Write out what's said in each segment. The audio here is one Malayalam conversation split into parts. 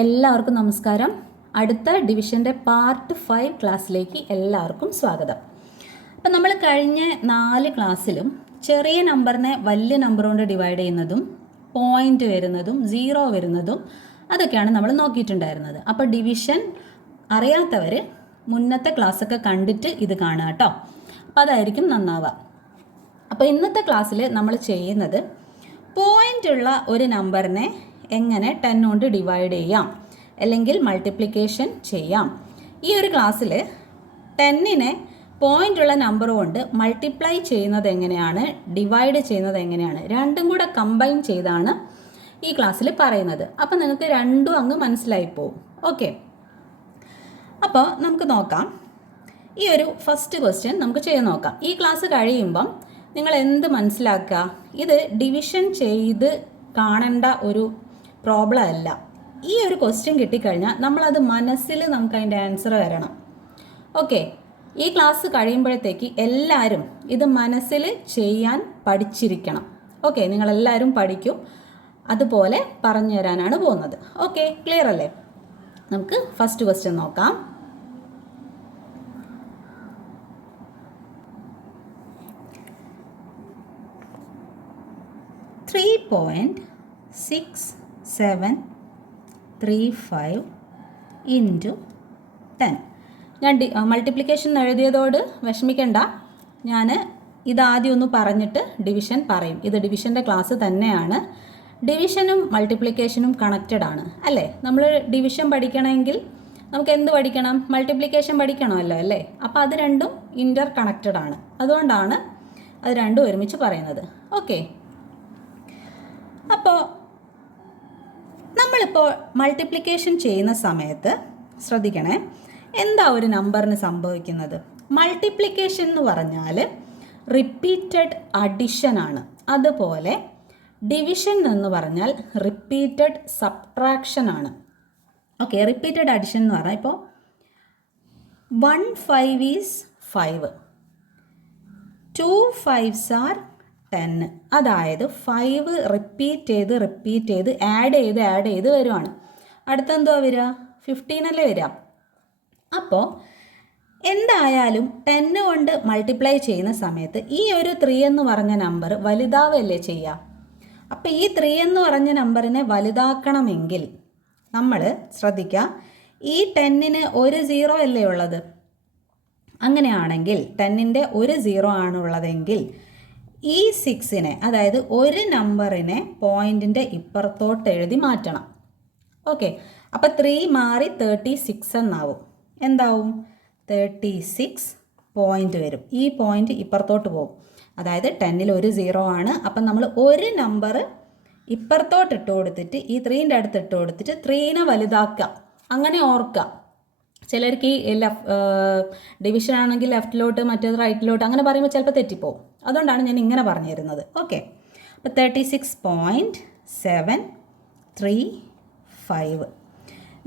എല്ലാവർക്കും നമസ്കാരം. അടുത്ത ഡിവിഷൻ്റെ പാർട്ട് 5 ക്ലാസ്സിലേക്ക് എല്ലാവർക്കും സ്വാഗതം. അപ്പം നമ്മൾ കഴിഞ്ഞ 4 ക്ലാസ്സിലും ചെറിയ നമ്പറിനെ വലിയ നമ്പർ കൊണ്ട് ഡിവൈഡ് ചെയ്യുന്നതും പോയിൻ്റ് വരുന്നതും 0 വരുന്നതും അതൊക്കെയാണ് നമ്മൾ നോക്കിയിട്ടുണ്ടായിരുന്നത്. അപ്പോൾ ഡിവിഷൻ അറിയാത്തവർ മുന്നത്തെ ക്ലാസ്സൊക്കെ കണ്ടിട്ട് ഇത് കാണുക കേട്ടോ. അപ്പോൾ അതായിരിക്കും നന്നാവുക. അപ്പോൾ ഇന്നത്തെ ക്ലാസ്സിൽ നമ്മൾ ചെയ്യുന്നത് പോയിൻ്റ് ഉള്ള ഒരു നമ്പറിനെ എങ്ങനെ 10 കൊണ്ട് ഡിവൈഡ് ചെയ്യാം അല്ലെങ്കിൽ മൾട്ടിപ്ലിക്കേഷൻ ചെയ്യാം. ഈ ഒരു ക്ലാസ്സിൽ 10നെ പോയിൻ്റ് ഉള്ള നമ്പർ കൊണ്ട് മൾട്ടിപ്ലൈ ചെയ്യുന്നത് എങ്ങനെയാണ്, ഡിവൈഡ് ചെയ്യുന്നത് എങ്ങനെയാണ്, രണ്ടും കൂടെ കമ്പൈൻ ചെയ്താണ് ഈ ക്ലാസ്സിൽ പറയുന്നത്. അപ്പോൾ നിങ്ങൾക്ക് രണ്ടും അങ്ങ് മനസ്സിലായി പോവും. ഓക്കെ, അപ്പോൾ നമുക്ക് നോക്കാം. ഈ ഒരു ഫസ്റ്റ് ക്വസ്റ്റ്യൻ നമുക്ക് ചെയ്ത് നോക്കാം. ഈ ക്ലാസ് കഴിയുമ്പം നിങ്ങൾ എന്ത് മനസ്സിലാക്കുക, ഇത് ഡിവിഷൻ ചെയ്ത് കാണേണ്ട ഒരു പ്രോബ്ലം അല്ല. ഈ ഒരു ക്വസ്റ്റ്യൻ കിട്ടിക്കഴിഞ്ഞാൽ നമ്മളത് മനസ്സിൽ നമുക്ക് അതിൻ്റെ ആൻസർ വരണം. ഓക്കെ, ഈ ക്ലാസ് കഴിയുമ്പോഴത്തേക്ക് എല്ലാവരും ഇത് മനസ്സിൽ ചെയ്യാൻ പഠിച്ചിരിക്കണം. ഓക്കെ, നിങ്ങളെല്ലാവരും പഠിക്കും, അതുപോലെ പറഞ്ഞു തരാനാണ് പോകുന്നത്. ഓക്കെ, ക്ലിയർ അല്ലേ? നമുക്ക് ഫസ്റ്റ് ക്വസ്റ്റ്യൻ നോക്കാം. $3.6735 ഇൻറ്റു 10. ഞാൻ മൾട്ടിപ്ലിക്കേഷൻ എഴുതിയതോട് വിഷമിക്കണ്ട. ഞാൻ ഇതാദ്യം ഒന്ന് പറഞ്ഞിട്ട് ഡിവിഷൻ പറയും. ഇത് ഡിവിഷൻ്റെ ക്ലാസ് തന്നെയാണ്. ഡിവിഷനും മൾട്ടിപ്ലിക്കേഷനും കണക്റ്റഡ് ആണ് അല്ലേ? നമ്മൾ ഡിവിഷൻ പഠിക്കണമെങ്കിൽ നമുക്ക് എന്ത് പഠിക്കണം? മൾട്ടിപ്ലിക്കേഷൻ പഠിക്കണമല്ലോ അല്ലേ? അപ്പോൾ അത് രണ്ടും ഇൻ്റർ കണക്റ്റഡ് ആണ്. അതുകൊണ്ടാണ് അത് രണ്ടും ഒരുമിച്ച് പറയുന്നത്. ഓക്കെ, അപ്പോൾ നമ്മളിപ്പോൾ മൾട്ടിപ്ലിക്കേഷൻ ചെയ്യുന്ന സമയത്ത് ശ്രദ്ധിക്കണേ, എന്താ ഒരു നമ്പറിന് സംഭവിക്കുന്നത്? മൾട്ടിപ്ലിക്കേഷൻ എന്ന് പറഞ്ഞാൽ റിപ്പീറ്റഡ് അഡിഷൻ ആണ്. അതുപോലെ ഡിവിഷൻ എന്ന് പറഞ്ഞാൽ റിപ്പീറ്റഡ് സബ്ട്രാക്ഷൻ ആണ്. ഓക്കെ, റിപ്പീറ്റഡ് അഡിഷൻ എന്ന് പറഞ്ഞാൽ ഇപ്പോൾ 1 5 ഈസ് 5, 2 5s are 10. അതായത് 5 റിപ്പീറ്റ് ചെയ്ത് ആഡ് ചെയ്ത് വരുവാണ്. അടുത്തെന്തുവാ വരിക? 15 അല്ലേ വരിക. അപ്പോൾ എന്തായാലും 10 കൊണ്ട് മൾട്ടിപ്ലൈ ചെയ്യുന്ന സമയത്ത് ഈ ഒരു 3 എന്ന് പറഞ്ഞ നമ്പർ വലുതാവല്ലേ ചെയ്യുക. അപ്പോൾ ഈ 3 എന്ന് പറഞ്ഞ നമ്പറിനെ വലുതാക്കണമെങ്കിൽ നമ്മൾ ശ്രദ്ധിക്കുക, ഈ 10ന് ഒരു 0 അല്ലേ ഉള്ളത്. അങ്ങനെയാണെങ്കിൽ 10ൻ്റെ ഒരു 0 ആണുള്ളതെങ്കിൽ ഈ 6നെ, അതായത് ഒരു നമ്പറിനെ പോയിൻറ്റിൻ്റെ ഇപ്പുറത്തോട്ട് എഴുതി മാറ്റണം. ഓക്കെ, അപ്പോൾ 3 മാറി 36 എന്നാവും. എന്താവും? 36 പോയിൻ്റ് വരും. ഈ പോയിൻ്റ് ഇപ്പുറത്തോട്ട് പോകും. അതായത് 10ൽ ഒരു 0 ആണ്. അപ്പം നമ്മൾ ഒരു നമ്പർ ഇപ്പുറത്തോട്ട് ഇട്ട് കൊടുത്തിട്ട് ഈ 3ൻ്റെ അടുത്ത് ഇട്ട് കൊടുത്തിട്ട് 3നെ വലുതാക്കുക. അങ്ങനെ ഓർക്കുക. ചിലർക്ക് ഈ ഡിവിഷൻ ആണെങ്കിൽ ലെഫ്റ്റിലോട്ട്, മറ്റേത് റൈറ്റിലോട്ട് അങ്ങനെ പറയുമ്പോൾ ചിലപ്പോൾ തെറ്റിപ്പോവും. അതുകൊണ്ടാണ് ഞാൻ ഇങ്ങനെ പറഞ്ഞു തരുന്നത്. ഓക്കെ, അപ്പോൾ 36.735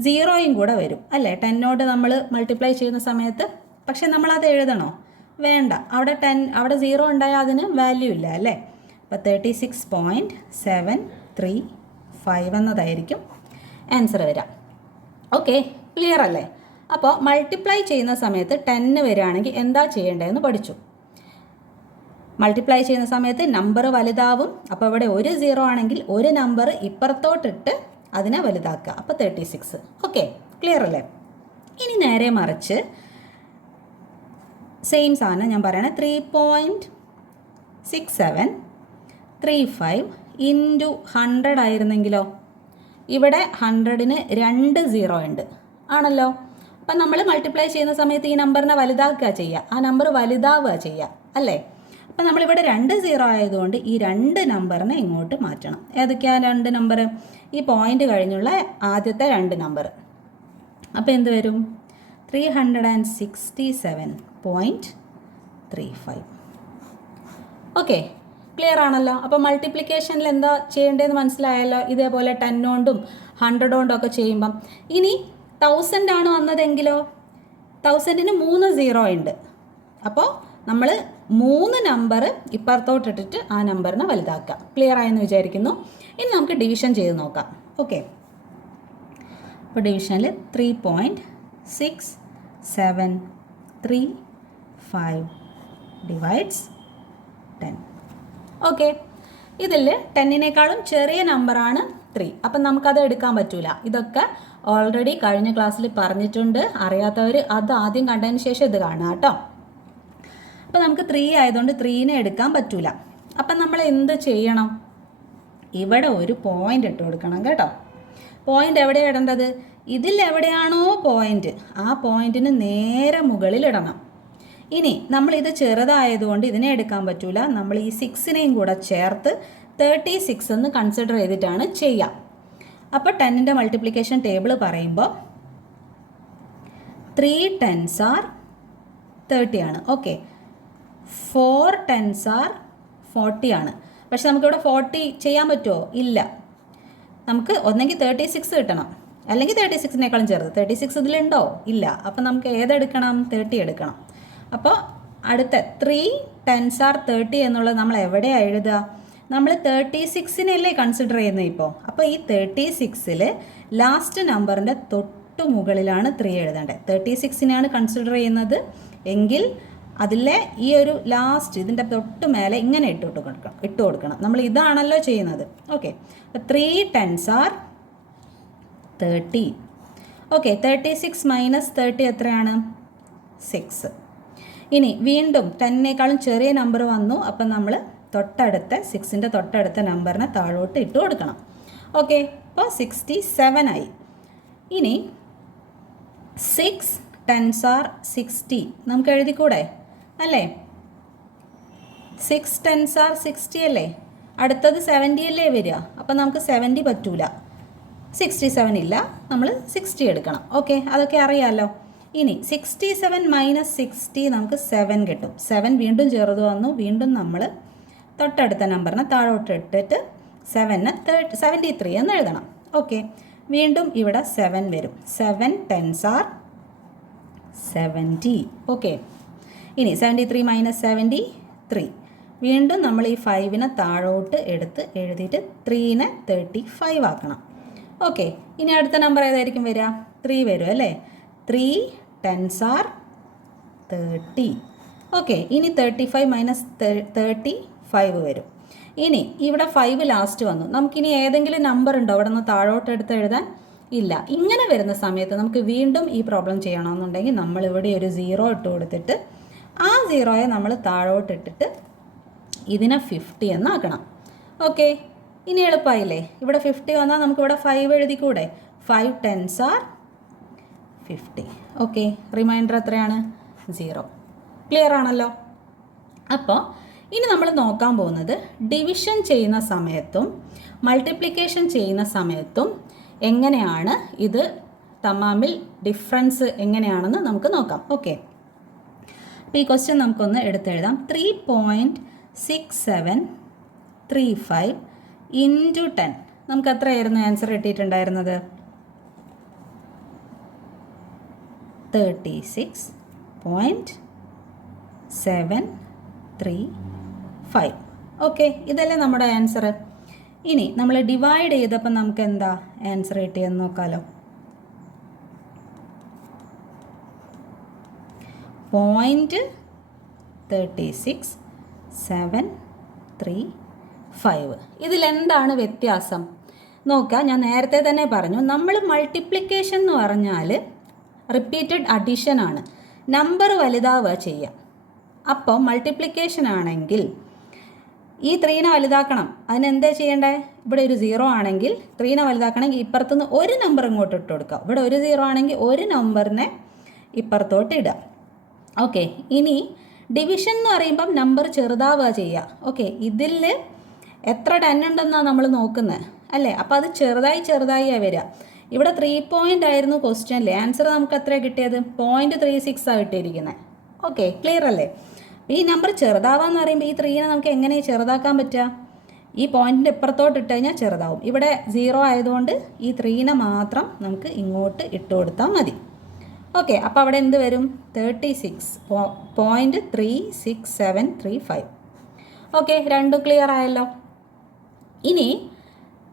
0യും കൂടെ വരും അല്ലേ? 10നോട് നമ്മൾ മൾട്ടിപ്ലൈ ചെയ്യുന്ന സമയത്ത്. പക്ഷെ നമ്മളത് എഴുതണോ? വേണ്ട. അവിടെ 0 ഉണ്ടായാൽ അതിന് വാല്യൂ ഇല്ല അല്ലേ? അപ്പോൾ 36.735 എന്നതായിരിക്കും ആൻസർ വരിക. ഓക്കെ, ക്ലിയർ അല്ലേ? അപ്പോൾ മൾട്ടിപ്ലൈ ചെയ്യുന്ന സമയത്ത് 10 വരികയാണെങ്കിൽ എന്താ ചെയ്യേണ്ടതെന്ന് പഠിച്ചു. മൾട്ടിപ്ലൈ ചെയ്യുന്ന സമയത്ത് നമ്പർ വലുതാവും. അപ്പോൾ ഇവിടെ ഒരു 0 ആണെങ്കിൽ ഒരു നമ്പർ ഇപ്പുറത്തോട്ടിട്ട് അതിനെ വലുതാക്കുക. അപ്പോൾ 36. ഓക്കെ, ക്ലിയർ അല്ലേ? ഇനി നേരെ മറിച്ച് സെയിം സാധനം ഞാൻ പറയണേ, 3.6735 ഇൻറ്റു 100 ആയിരുന്നെങ്കിലോ? ഇവിടെ 100ന് 2 0 ഉണ്ട് ആണല്ലോ. അപ്പം നമ്മൾ മൾട്ടിപ്ലൈ ചെയ്യുന്ന സമയത്ത് ഈ നമ്പറിനെ വലുതാക്കുക ചെയ്യുക, ആ നമ്പർ വലുതാവുക ചെയ്യുക അല്ലേ? അപ്പം നമ്മളിവിടെ 2 0 ആയതുകൊണ്ട് ഈ 2 നമ്പറിനെ ഇങ്ങോട്ട് മാറ്റണം. ഏതൊക്കെയാണ് 2 നമ്പർ? ഈ പോയിൻ്റ് കഴിഞ്ഞുള്ള ആദ്യത്തെ 2 നമ്പർ. അപ്പോൾ എന്ത് വരും? 367.35. ഓക്കെ, ക്ലിയർ ആണല്ലോ? അപ്പോൾ മൾട്ടിപ്ലിക്കേഷനിൽ എന്താ ചെയ്യേണ്ടതെന്ന് മനസ്സിലായല്ലോ. ഇതേപോലെ 10 കൊണ്ടും 100 കൊണ്ടും ഒക്കെ ചെയ്യുമ്പം. ഇനി 1000 ആണ് വന്നതെങ്കിലോ? 1000ന് 3 0 ഉണ്ട്. അപ്പോൾ നമ്മൾ 3 നമ്പർ ഇപ്പുറത്തോട്ടിട്ടിട്ട് ആ നമ്പറിനെ വലുതാക്കുക. ക്ലിയർ ആയെന്ന് വിചാരിക്കുന്നു. ഇനി നമുക്ക് ഡിവിഷൻ ചെയ്ത് നോക്കാം. ഓക്കെ, അപ്പോൾ ഡിവിഷനിൽ 3.6735 ഡിവൈഡ്സ് 10. ഓക്കെ, ഇതിൽ 10-നേക്കാളും ചെറിയ നമ്പറാണ് 3. അപ്പം നമുക്കത് എടുക്കാൻ പറ്റൂല. ഇതൊക്കെ ഓൾറെഡി കഴിഞ്ഞ ക്ലാസ്സിൽ പറഞ്ഞിട്ടുണ്ട്. അറിയാത്തവർ അത് ആദ്യം കണ്ടതിന് ശേഷം ഇത് കാണുക കേട്ടോ. അപ്പം നമുക്ക് 3 ആയതുകൊണ്ട് 3നെ എടുക്കാൻ പറ്റൂല. അപ്പം നമ്മൾ എന്ത് ചെയ്യണം? ഇവിടെ ഒരു പോയിൻ്റ് ഇട്ട് കൊടുക്കണം കേട്ടോ. പോയിൻ്റ് എവിടെയാണ് ഇടേണ്ടത്? ഇതിൽ എവിടെയാണോ പോയിൻ്റ് ആ പോയിൻറ്റിന് നേരെ മുകളിലിടണം. ഇനി നമ്മളിത് ചെറുതായതുകൊണ്ട് ഇതിനെ എടുക്കാൻ പറ്റൂല. നമ്മൾ ഈ 6നെയും കൂടെ ചേർത്ത് 36 എന്ന് കൺസിഡർ ചെയ്തിട്ടാണ് ചെയ്യുക. അപ്പോൾ 10ൻ്റെ മൾട്ടിപ്ലിക്കേഷൻ ടേബിൾ പറയുമ്പോൾ 3 10s are 30 ആണ്. ഓക്കെ, 4 10s are 40 ആണ്. പക്ഷെ നമുക്കിവിടെ 40 ചെയ്യാൻ പറ്റുമോ? ഇല്ല. നമുക്ക് ഒന്നെങ്കിൽ 36 കിട്ടണം, അല്ലെങ്കിൽ 36-നേക്കാളും ചെറുത്. 36 ഇതിലുണ്ടോ? ഇല്ല. അപ്പം നമുക്ക് ഏതെടുക്കണം? 30 എടുക്കണം. അപ്പോൾ അടുത്ത 3 10s are 30 എന്നുള്ളത് നമ്മൾ എവിടെയാണ് എഴുതുക? നമ്മൾ 36-നല്ലേ കൺസിഡർ ചെയ്യുന്നത് ഇപ്പോൾ. അപ്പോൾ ഈ 36-ൽ ലാസ്റ്റ് നമ്പറിൻ്റെ തൊട്ട് മുകളിലാണ് 3 എഴുതേണ്ടത്. 36-നെയാണ് കൺസിഡർ ചെയ്യുന്നത് എങ്കിൽ അതിലെ ഈ ഒരു ലാസ്റ്റ് ഇതിൻ്റെ തൊട്ട് മേലെ ഇങ്ങനെ ഇട്ട് കൊടുക്കണം. നമ്മൾ ഇതാണല്ലോ ചെയ്യുന്നത്. Okay, 3 10s are 30. Okay, 36 minus 30 എത്രയാണ്? 6. ഇനി വീണ്ടും 10-നേക്കാളും ചെറിയ നമ്പർ വന്നു. അപ്പം നമ്മൾ തൊട്ടടുത്ത 6ൻ്റെ തൊട്ടടുത്ത നമ്പറിനെ താഴോട്ട് ഇട്ട് കൊടുക്കണം. ഓക്കെ, അപ്പോൾ 67 ആയി. ഇനി 6 10s are 60 നമുക്ക് എഴുതിക്കൂടെ? അല്ലേ? 6 10s are 60 അല്ലേ? അടുത്തത് 70 അല്ലേ വരിക? അപ്പം നമുക്ക് 70 പറ്റൂല. 67 ഇല്ല, നമ്മൾ 60 എടുക്കണം. ഓക്കെ, അതൊക്കെ അറിയാമല്ലോ. ഇനി 67 മൈനസ് 60 നമുക്ക് 7 കിട്ടും. 7 വീണ്ടും ചെറുത് വന്നു. വീണ്ടും നമ്മൾ തൊട്ടടുത്ത നമ്പറിനെ താഴോട്ട് ഇട്ടിട്ട് 7നെ 73 എന്ന് എഴുതണം. ഓക്കെ, വീണ്ടും ഇവിടെ 7 വരും. 7 10s are 70. ഓക്കെ, ഇനി 73 മൈനസ് 73. വീണ്ടും നമ്മൾ ഈ 5നെ താഴോട്ട് എടുത്ത് എഴുതിയിട്ട് 3നെ 35 ആക്കണം. ഓക്കെ, ഇനി അടുത്ത നമ്പർ ഏതായിരിക്കും വരിക? 3 വരും അല്ലേ? 3 10s are 30. ഓക്കെ, ഇനി 35 മൈനസ് 35 വരും. ഇനി ഇവിടെ 5 ലാസ്റ്റ് വന്നു. നമുക്കിനി ഏതെങ്കിലും നമ്പർ ഉണ്ടോ അവിടെ നിന്ന് താഴോട്ട് എടുത്ത് എഴുതാൻ? ഇല്ല. ഇങ്ങനെ വരുന്ന സമയത്ത് നമുക്ക് വീണ്ടും ഈ പ്രോബ്ലം ചെയ്യണമെന്നുണ്ടെങ്കിൽ നമ്മളിവിടെ ഒരു 0 ഇട്ട് കൊടുത്തിട്ട് ആ 0യെ നമ്മൾ താഴോട്ട് ഇട്ടിട്ട് ഇതിനെ 50 എന്നാക്കണം. ഓക്കെ, ഇനി എളുപ്പമായില്ലേ? ഇവിടെ 50 വന്നാൽ നമുക്കിവിടെ 5 എഴുതിക്കൂടെ? 5 10s are 50. ഓക്കെ, റിമൈൻഡർ എത്രയാണ്? 0. ക്ലിയർ ആണല്ലോ? അപ്പോൾ ഇനി നമ്മൾ നോക്കാൻ പോകുന്നത് ഡിവിഷൻ ചെയ്യുന്ന സമയത്തും മൾട്ടിപ്ലിക്കേഷൻ ചെയ്യുന്ന സമയത്തും എങ്ങനെയാണ് ഇത് തമ്മിൽ ഡിഫറൻസ് എങ്ങനെയാണെന്ന് നമുക്ക് നോക്കാം. ഓക്കെ, അപ്പോൾ ഈ ക്വസ്റ്റ്യൻ നമുക്കൊന്ന് എടുത്തെഴുതാം. 3.6735 ഇൻറ്റു 10 നമുക്ക് എത്രയായിരുന്നു ആൻസർ കിട്ടിയിട്ടുണ്ടായിരുന്നത്? 36.735. ഓക്കെ, ഇതല്ലേ നമ്മുടെ ആൻസർ. ഇനി നമ്മൾ ഡിവൈഡ് ചെയ്തപ്പോൾ നമുക്ക് എന്താ ആൻസർ കിട്ടിയെന്ന് നോക്കാമല്ലോ. 0.36735. ഇതിലെന്താണ് വ്യത്യാസം നോക്കുക. ഞാൻ നേരത്തെ തന്നെ പറഞ്ഞു, നമ്മൾ മൾട്ടിപ്ലിക്കേഷൻ എന്ന് പറഞ്ഞാൽ റിപ്പീറ്റഡ് അഡീഷൻ ആണ്. നമ്പർ വലുതാവുക ചെയ്യുക. അപ്പോൾ മൾട്ടിപ്ലിക്കേഷൻ ആണെങ്കിൽ ഈ 3നെ വലുതാക്കണം. അതിനെന്താ ചെയ്യേണ്ടത്? ഇവിടെ ഒരു 0 ആണെങ്കിൽ 3നെ വലുതാക്കണമെങ്കിൽ ഇപ്പുറത്തുനിന്ന് ഒരു നമ്പർ ഇങ്ങോട്ട് ഇട്ട് കൊടുക്കുക. ഇവിടെ ഒരു 0 ആണെങ്കിൽ ഒരു നമ്പറിനെ ഇപ്പുറത്തോട്ട് ഇടുക. ഓക്കെ, ഇനി ഡിവിഷൻ എന്ന് പറയുമ്പം നമ്പർ ചെറുതാവുക ചെയ്യുക. ഓക്കെ, ഇതിൽ എത്ര 10 ഉണ്ടെന്നാണ് നമ്മൾ നോക്കുന്നത് അല്ലേ? അപ്പോൾ അത് ചെറുതായി വരിക. ഇവിടെ 3 പോയിൻ്റ് ആയിരുന്നു ക്വസ്റ്റ്യനിൽ. ആൻസർ നമുക്ക് എത്ര കിട്ടിയത്? 0.36 ആണ് കിട്ടിയിരിക്കുന്നത്. ഓക്കെ, ക്ലിയർ അല്ലേ? ഈ നമ്പർ ചെറുതാവാന്ന് പറയുമ്പോൾ ഈ 3നെ നമുക്ക് എങ്ങനെ ചെറുതാക്കാൻ പറ്റുക? ഈ പോയിൻറ്റിൻ്റെ ഇപ്പുറത്തോട്ട് ഇട്ട് കഴിഞ്ഞാൽ ചെറുതാവും. ഇവിടെ 0 ആയതുകൊണ്ട് ഈ 3നെ മാത്രം നമുക്ക് ഇങ്ങോട്ട് ഇട്ട് കൊടുത്താൽ മതി. ഓക്കെ, അപ്പോൾ അവിടെ എന്ത് വരും? 36.36735. ഓക്കെ, രണ്ടും ക്ലിയർ ആയല്ലോ. ഇനി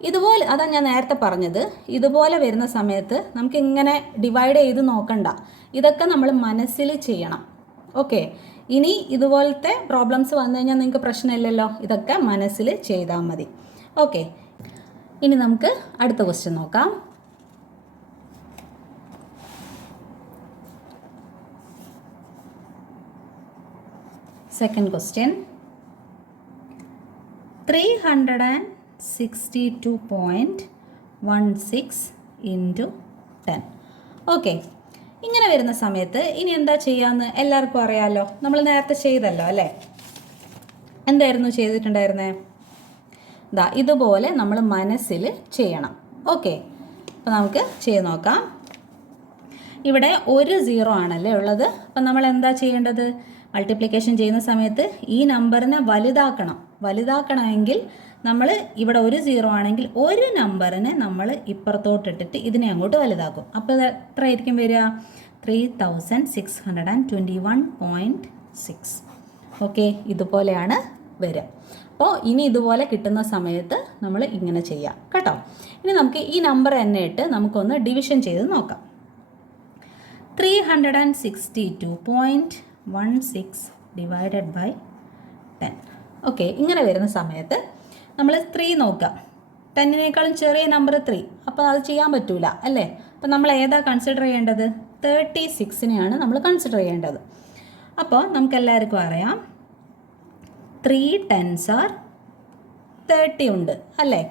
ഇതുപോലെ അതാണ് ഞാൻ നേരത്തെ പറഞ്ഞത്, ഇതുപോലെ വരുന്ന സമയത്ത് നമുക്ക് ഇങ്ങനെ ഡിവൈഡ് ചെയ്ത് നോക്കണ്ട, ഇതൊക്കെ നമ്മൾ മനസ്സിൽ ചെയ്യണം. ഓക്കെ, ഇനി ഇതുപോലത്തെ പ്രോബ്ലംസ് വന്നു കഴിഞ്ഞാൽ നിങ്ങൾക്ക് പ്രശ്നമില്ലല്ലോ, ഇതൊക്കെ മനസ്സിൽ ചെയ്താൽ മതി. ഓക്കെ, ഇനി നമുക്ക് അടുത്ത ക്വസ്റ്റ്യൻ നോക്കാം. Second question, 362.16 into 10. ഓക്കെ, ഇങ്ങനെ വരുന്ന സമയത്ത് ഇനി എന്താ ചെയ്യാമെന്ന് എല്ലാവർക്കും അറിയാമല്ലോ, നമ്മൾ നേരത്തെ ചെയ്തല്ലോ അല്ലേ. എന്തായിരുന്നു ചെയ്തിട്ടുണ്ടായിരുന്നേ? ഇതുപോലെ നമ്മൾ മനസ്സിൽ ചെയ്യണം. ഓക്കെ, അപ്പോൾ നമുക്ക് ചെയ്ത് നോക്കാം. ഇവിടെ ഒരു 0 ആണല്ലേ ഉള്ളത്. അപ്പം നമ്മൾ എന്താ ചെയ്യേണ്ടത്? മൾട്ടിപ്ലിക്കേഷൻ ചെയ്യുന്ന സമയത്ത് ഈ നമ്പറിനെ വലുതാക്കണമെങ്കിൽ നമ്മൾ ഇവിടെ ഒരു 0 ആണെങ്കിൽ ഒരു നമ്പറിനെ നമ്മൾ ഇപ്പുറത്തോട്ടിട്ടിട്ട് ഇതിനെ അങ്ങോട്ട് വലുതാക്കും. അപ്പോൾ ഇത് എത്ര ആയിരിക്കും വരിക? 3621.6. ഓക്കെ, ഇതുപോലെയാണ് വരിക. അപ്പോൾ ഇനി ഇതുപോലെ കിട്ടുന്ന സമയത്ത് നമ്മൾ ഇങ്ങനെ ചെയ്യാം കേട്ടോ. ഇനി നമുക്ക് ഈ നമ്പർ തന്നെ ഇട്ട് നമുക്കൊന്ന് ഡിവിഷൻ ചെയ്ത് നോക്കാം. 362.16 ഡിവൈഡഡ് ബൈ 10. ഓക്കെ, ഇങ്ങനെ വരുന്ന സമയത്ത് നമ്മൾ 3 നോക്കാം. 10നേക്കാളും ചെറിയ നമ്പർ 3, അപ്പോൾ അത് ചെയ്യാൻ പറ്റൂല അല്ലേ. അപ്പോൾ നമ്മൾ ഏതാ കൺസിഡർ ചെയ്യേണ്ടത്? 36നെയാണ് നമ്മൾ കൺസിഡർ ചെയ്യേണ്ടത്. അപ്പോൾ നമുക്കെല്ലാവർക്കും അറിയാം 3 10s are 30 ഉണ്ട് അല്ലേ.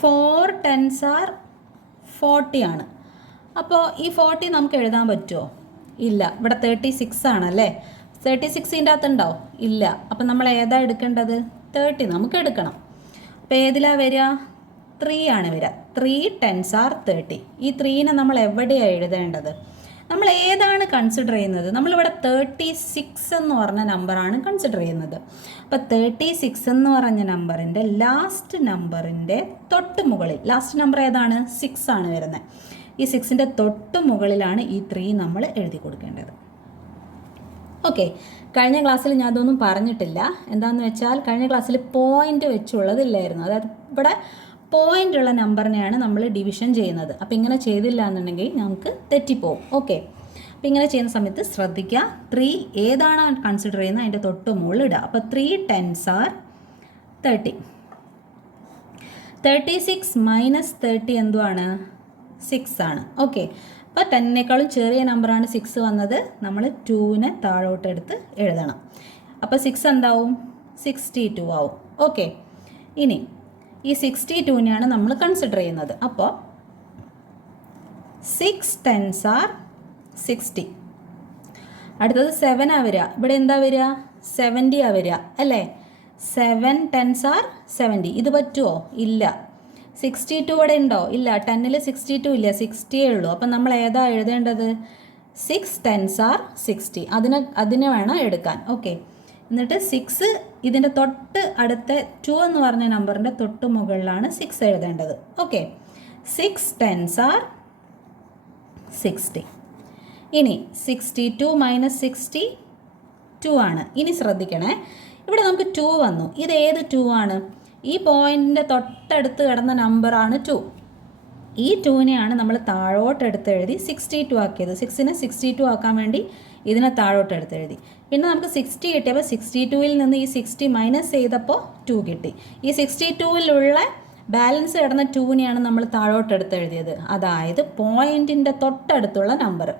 4 10s are 40 ആണ്. അപ്പോൾ ഈ 40 നമുക്ക് എഴുതാൻ പറ്റുമോ? ഇല്ല. ഇവിടെ 36 ആണല്ലേ. 36ൻ്റെ അകത്തുണ്ടോ? ഇല്ല. അപ്പം നമ്മൾ ഏതാ എടുക്കേണ്ടത്? 30 നമുക്ക് എടുക്കണം. അപ്പോൾ ഏതിലാണ് വരിക? 3 ആണ് വരിക. 3 10s are 30. ഈ 3നെ നമ്മൾ എവിടെയാണ് എഴുതേണ്ടത്? നമ്മൾ ഏതാണ് കൺസിഡർ ചെയ്യുന്നത്? നമ്മളിവിടെ 36 എന്ന് പറഞ്ഞ നമ്പറാണ് കൺസിഡർ ചെയ്യുന്നത്. അപ്പോൾ 36 എന്ന് പറഞ്ഞ നമ്പറിൻ്റെ ലാസ്റ്റ് നമ്പറിൻ്റെ തൊട്ട് മുകളിൽ, ലാസ്റ്റ് നമ്പർ ഏതാണ്? 6 ആണ് വരുന്നത്. ഈ 6ൻ്റെ തൊട്ട് മുകളിലാണ് ഈ 3 നമ്മൾ എഴുതി കൊടുക്കേണ്ടത്. ഓക്കെ, കഴിഞ്ഞ ക്ലാസ്സിൽ ഞാൻ അതൊന്നും പറഞ്ഞിട്ടില്ല. എന്താണെന്ന് വെച്ചാൽ കഴിഞ്ഞ ക്ലാസ്സിൽ പോയിൻ്റ് വെച്ചുള്ളതില്ലായിരുന്നു. അതായത് ഇവിടെ പോയിൻ്റ് ഉള്ള നമ്പറിനെയാണ് നമ്മൾ ഡിവിഷൻ ചെയ്യുന്നത്. അപ്പോൾ ഇങ്ങനെ ചെയ്തില്ല എന്നുണ്ടെങ്കിൽ നമുക്ക് തെറ്റിപ്പോവും. ഓക്കെ, അപ്പോൾ ഇങ്ങനെ ചെയ്യുന്ന സമയത്ത് ശ്രദ്ധിക്കുക, 3 ഏതാണ് കൺസിഡർ ചെയ്യുന്നത് അതിൻ്റെ തൊട്ട് മുകളിൽ ഇടുക. അപ്പോൾ 3 10s are 30. 36 മൈനസ് 30 എന്തുവാണ്? 6 ആണ്. ഓക്കെ, അപ്പോൾ 10നേക്കാളും ചെറിയ നമ്പറാണ് 6 വന്നത്. നമ്മൾ 2നെ താഴോട്ടെടുത്ത് എഴുതണം. അപ്പോൾ 6 എന്താവും? 62 ആവും. ഓക്കെ, ഇനി ഈ 62നെയാണ് നമ്മൾ കൺസിഡർ ചെയ്യുന്നത്. അപ്പോൾ 6 10s are 60. അടുത്തത് 7 ആ വരിക. ഇവിടെ എന്താ വരിക? 70 ആ വരിക അല്ലേ. 7 10s are 70. ഇത് പറ്റുമോ? ഇല്ല. 62 ഇവിടെ ഉണ്ടോ? ഇല്ല. 10ൽ 62 ഇല്ല, 60 ഉള്ളൂ. അപ്പം നമ്മൾ ഏതാ എഴുതേണ്ടത്? 6 10s are 60. അതിനെ വേണം എടുക്കാൻ. ഓക്കെ, എന്നിട്ട് 6 ഇതിൻ്റെ തൊട്ട് അടുത്ത 2 എന്ന് പറഞ്ഞ നമ്പറിൻ്റെ തൊട്ട് മുകളിലാണ് 6 എഴുതേണ്ടത്. Okay, 6 10s are 60. ഇനി 62 മൈനസ് 60 2 ആണ്. ഇനി ശ്രദ്ധിക്കണേ, ഇവിടെ നമുക്ക് 2 വന്നു. ഇത് ഏത് 2 ആണ്? ഈ പോയിന്റിൻ്റെ തൊട്ടടുത്ത് കിടന്ന നമ്പറാണ് 2. ഈ 2നെയാണ് നമ്മൾ താഴോട്ടെടുത്ത് എഴുതി 62 ആക്കിയത്. 6നെ 62 ആക്കാൻ വേണ്ടി ഇതിനെ താഴോട്ടെടുത്ത് എഴുതി. പിന്നെ നമുക്ക് 60 കിട്ടിയപ്പോൾ 62ൽ നിന്ന് ഈ 60 മൈനസ് ചെയ്തപ്പോൾ 2 കിട്ടി. ഈ 62ലുള്ള ബാലൻസ് കിടന്ന 2നെയാണ് നമ്മൾ താഴോട്ടെടുത്ത് എഴുതിയത്. അതായത് പോയിന്റിൻ്റെ തൊട്ടടുത്തുള്ള നമ്പർ.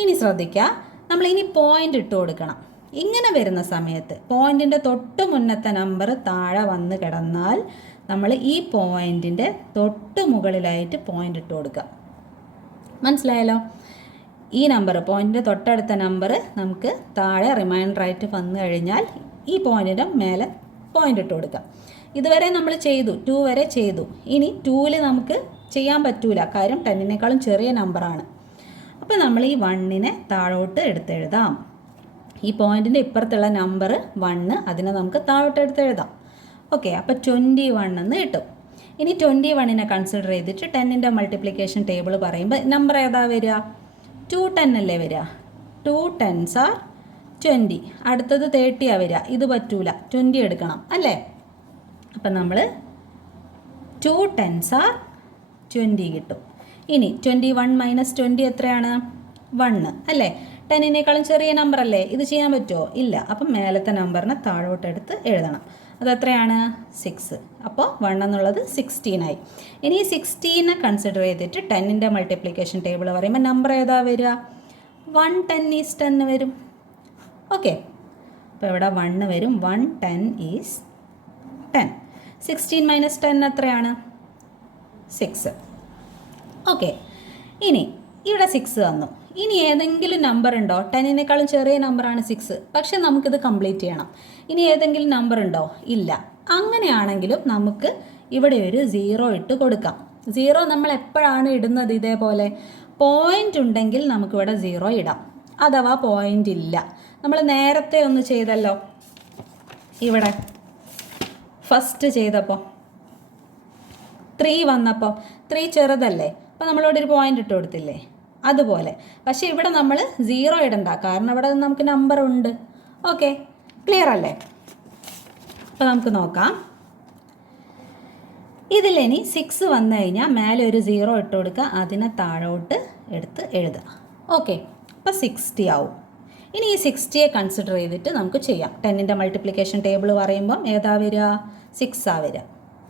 ഇനി ശ്രദ്ധിക്കുക, നമ്മൾ ഇനി പോയിന്റ് ഇട്ട് കൊടുക്കണം. ഇങ്ങനെ വരുന്ന സമയത്ത് പോയിന്റിൻ്റെ തൊട്ട് മുന്നത്തെ നമ്പർ താഴെ വന്ന് കിടന്നാൽ നമ്മൾ ഈ പോയിന്റിൻ്റെ തൊട്ട് മുകളിലായിട്ട് പോയിന്റ് ഇട്ട് കൊടുക്കുക. മനസ്സിലായല്ലോ? ഈ നമ്പർ, പോയിന്റിൻ്റെ തൊട്ടടുത്ത നമ്പർ നമുക്ക് താഴെ റിമൈൻഡറായിട്ട് വന്നു കഴിഞ്ഞാൽ ഈ പോയിന്റിൻ്റെ മേലെ പോയിന്റ് ഇട്ട് കൊടുക്കുക. ഇതുവരെ നമ്മൾ ചെയ്തു, 2 വരെ ചെയ്തു. ഇനി 2ൽ നമുക്ക് ചെയ്യാൻ പറ്റൂല, കാര്യം 10നേക്കാളും ചെറിയ നമ്പറാണ്. അപ്പോൾ നമ്മൾ ഈ 1നെ താഴോട്ട് എടുത്തെഴുതാം. ഈ പോയിന്റിൻ്റെ ഇപ്പുറത്തുള്ള നമ്പർ 1, അതിനെ നമുക്ക് താഴോട്ട് എടുത്തെഴുതാം. ഓക്കെ, അപ്പോൾ 21 എന്ന് കിട്ടും. ഇനി 21നെ കൺസിഡർ ചെയ്തിട്ട് 10ൻ്റെ മൾട്ടിപ്ലിക്കേഷൻ ടേബിൾ പറയുമ്പോൾ നമ്പർ ഏതാ വരിക? 210 അല്ലേ വരിക. 2 10s are 20. അടുത്തത് 30 ആ വരിക. ഇത് പറ്റൂല, 20 എടുക്കണം അല്ലേ. അപ്പം നമ്മൾ 2 10s are 20 കിട്ടും. ഇനി 21 മൈനസ് 20 എത്രയാണ്? 1 അല്ലേ? 10നേക്കാളും ചെറിയ നമ്പർ അല്ലേ? ഇത് ചെയ്യാൻ പറ്റുമോ? ഇല്ല. അപ്പം മേലത്തെ നമ്പറിനെ താഴോട്ടെടുത്ത് എഴുതണം. അതെത്രയാണ്? 6. അപ്പോൾ 1 എന്നുള്ളത് 16 ആയി. ഇനി ഈ 16 കൺസിഡർ ചെയ്തിട്ട് 10ൻ്റെ മൾട്ടിപ്ലിക്കേഷൻ ടേബിൾ പറയുമ്പോൾ നമ്പർ ഏതാ വരിക? 110 വരും. ഓക്കെ, അപ്പോൾ ഇവിടെ 1 വരും. 110 10. 16 മൈനസ് 10 എത്രയാണ്? 6. ഓക്കെ, ഇനി ഇവിടെ 6 വന്നു. ഇനി ഏതെങ്കിലും നമ്പർ ഉണ്ടോ? 10നേക്കാളും ചെറിയ നമ്പറാണ് 6, പക്ഷെ നമുക്കിത് കംപ്ലീറ്റ് ചെയ്യണം. ഇനി ഏതെങ്കിലും നമ്പർ ഉണ്ടോ? ഇല്ല. അങ്ങനെയാണെങ്കിലും നമുക്ക് ഇവിടെ ഒരു 0 ഇട്ട് കൊടുക്കാം. 0 നമ്മൾ എപ്പോഴാണ് ഇടുന്നത്? ഇതേപോലെ പോയിൻ്റ് ഉണ്ടെങ്കിൽ നമുക്കിവിടെ 0 ഇടാം. അഥവാ പോയിൻ്റ് ഇല്ല, നമ്മൾ നേരത്തെ ഒന്ന് ചെയ്തല്ലോ, ഇവിടെ ഫസ്റ്റ് ചെയ്തപ്പോൾ 3 വന്നപ്പോൾ 3 ചെറുതല്ലേ, അപ്പോൾ നമ്മളിവിടെ ഒരു പോയിൻ്റ് ഇട്ട് കൊടുത്തില്ലേ? അതുപോലെ. പക്ഷേ ഇവിടെ നമ്മൾ 0 ഇടണ്ട, കാരണം ഇവിടെ നമുക്ക് നമ്പർ ഉണ്ട്. ഓക്കെ, ക്ലിയർ അല്ലേ? അപ്പോൾ നമുക്ക് നോക്കാം. ഇതിലിനി 6 വന്നു കഴിഞ്ഞാൽ മേലെ ഒരു 0 ഇട്ട് കൊടുക്കുക, അതിനെ താഴോട്ട് എടുത്ത് എഴുതുക. ഓക്കെ, അപ്പോൾ 60 ആവും. ഇനി ഈ 60യെ കൺസിഡർ ചെയ്തിട്ട് നമുക്ക് ചെയ്യാം. 10ൻ്റെ മൾട്ടിപ്ലിക്കേഷൻ ടേബിൾ പറയുമ്പം ഏതാ വരിക? 6 ആ വരിക.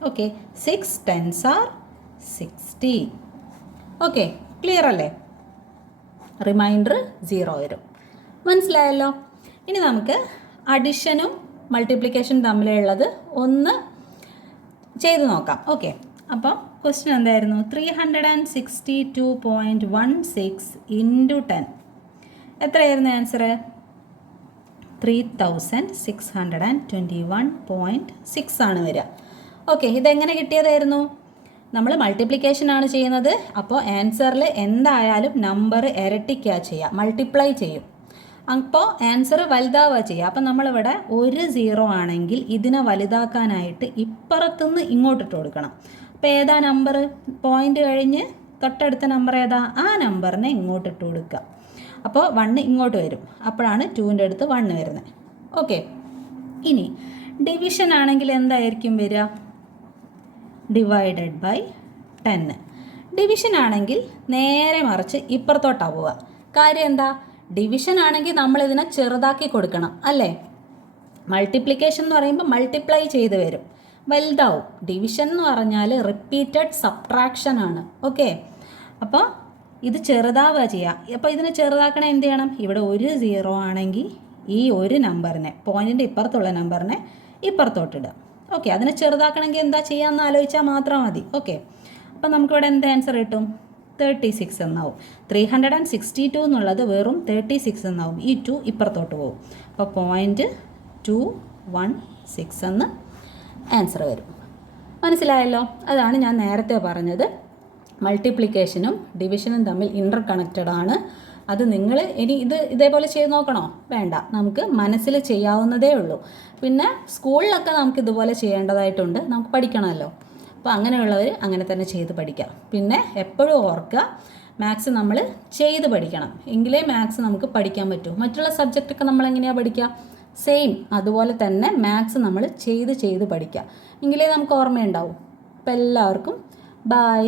Okay, 6 10s are 60. Okay, clear അല്ലേ? റിമൈൻഡർ 0 വരും. മനസ്സിലായല്ലോ? ഇനി നമുക്ക് അഡിഷനും മൾട്ടിപ്ലിക്കേഷനും തമ്മിലുള്ളത് ഒന്ന് ചെയ്ത് നോക്കാം. ഓക്കെ, അപ്പം ക്വസ്റ്റ്യൻ എന്തായിരുന്നു? 362.16 ഇൻറ്റു 10 എത്രയായിരുന്നു ആൻസർ? 3621.6 ആണ് വരിക. ഓക്കെ, ഇതെങ്ങനെ കിട്ടിയതായിരുന്നു? നമ്മൾ മൾട്ടിപ്ലിക്കേഷനാണ് ചെയ്യുന്നത്. അപ്പോൾ ആൻസറിൽ എന്തായാലും നമ്പർ ഇരട്ടിക്കുക ചെയ്യുക, മൾട്ടിപ്ലൈ ചെയ്യും. അപ്പോൾ ആൻസർ വലുതാവുക ചെയ്യുക. അപ്പം നമ്മളിവിടെ ഒരു 0 ആണെങ്കിൽ ഇതിനെ വലുതാക്കാനായിട്ട് ഇപ്പുറത്തുനിന്ന് ഇങ്ങോട്ടിട്ട് കൊടുക്കണം. അപ്പോൾ ഏതാ നമ്പർ? പോയിൻ്റ് കഴിഞ്ഞ് തൊട്ടടുത്ത നമ്പർ ഏതാ? ആ നമ്പറിനെ ഇങ്ങോട്ടിട്ട് കൊടുക്കുക. അപ്പോൾ 1 ഇങ്ങോട്ട് വരും. അപ്പോഴാണ് 2ൻ്റെ അടുത്ത് 1 വരുന്നത്. ഓക്കെ, ഇനി ഡിവിഷൻ ആണെങ്കിൽ എന്തായിരിക്കും വരിക? Divided by 10. ഡിവിഷൻ ആണെങ്കിൽ നേരെ മറിച്ച് ഇപ്പുറത്തോട്ടാണ് പോവുക. കാര്യം എന്താ? ഡിവിഷൻ ആണെങ്കിൽ നമ്മളിതിനെ ചെറുതാക്കി കൊടുക്കണം അല്ലേ? മൾട്ടിപ്ലിക്കേഷൻ എന്ന് പറയുമ്പോൾ മൾട്ടിപ്ലൈ ചെയ്ത് വരും, വലുതാവും. ഡിവിഷൻ എന്ന് പറഞ്ഞാൽ റിപ്പീറ്റഡ് സബ്ട്രാക്ഷൻ ആണ്. ഓക്കെ, അപ്പോൾ ഇത് ചെറുതാവുക ചെയ്യുക. അപ്പോൾ ഇതിനെ ചെറുതാക്കണ എന്ത് ചെയ്യണം? ഇവിടെ ഒരു 0 ആണെങ്കിൽ ഈ ഒരു നമ്പറിനെ, പോയിൻറ്റിൻ്റെ ഇപ്പുറത്തുള്ള നമ്പറിനെ ഇപ്പുറത്തോട്ടിടുക. ഓക്കെ, അതിനെ ചെറുതാക്കണമെങ്കിൽ എന്താ ചെയ്യാമെന്ന് ആലോചിച്ചാൽ മാത്രം മതി. ഓക്കെ, അപ്പോൾ നമുക്കിവിടെ എന്ത് ആൻസർ കിട്ടും? 36 എന്നാവും. 362 എന്നുള്ളത് വെറും 36 എന്നാവും. ഈ 2 ഇപ്പുറത്തോട്ട് പോകും. അപ്പോൾ 0.216 എന്ന് ആൻസർ വരും. മനസ്സിലായല്ലോ? അതാണ് ഞാൻ നേരത്തെ പറഞ്ഞത്. മൾട്ടിപ്ലിക്കേഷനും ഡിവിഷനും തമ്മിൽ ഇൻ്റർ കണക്റ്റഡ് ആണ്. അത് നിങ്ങൾ ഇനി ഇതേപോലെ ചെയ്ത് നോക്കണോ? വേണ്ട, നമുക്ക് മനസ്സിൽ ചെയ്യാവുന്നതേ ഉള്ളൂ. പിന്നെ സ്കൂളിലൊക്കെ നമുക്ക് ഇതുപോലെ ചെയ്യേണ്ടതായിട്ടുണ്ട്, നമുക്ക് പഠിക്കണമല്ലോ. അപ്പോൾ അങ്ങനെയുള്ളവർ അങ്ങനെ തന്നെ ചെയ്ത് പഠിക്കാം. പിന്നെ എപ്പോഴും ഓർക്കുക, മാത്സ് നമ്മൾ ചെയ്ത് പഠിക്കണം, എങ്കിലേ മാത്സ് നമുക്ക് പഠിക്കാൻ പറ്റൂ. മറ്റുള്ള സബ്ജക്റ്റൊക്കെ നമ്മൾ എങ്ങനെയാണ് പഠിക്കുക? സെയിം അതുപോലെ തന്നെ മാത്സ് നമ്മൾ ചെയ്ത് പഠിക്കുക, എങ്കിലേ നമുക്ക് ഓർമ്മയുണ്ടാവും. അപ്പോൾ എല്ലാവർക്കും ബൈ.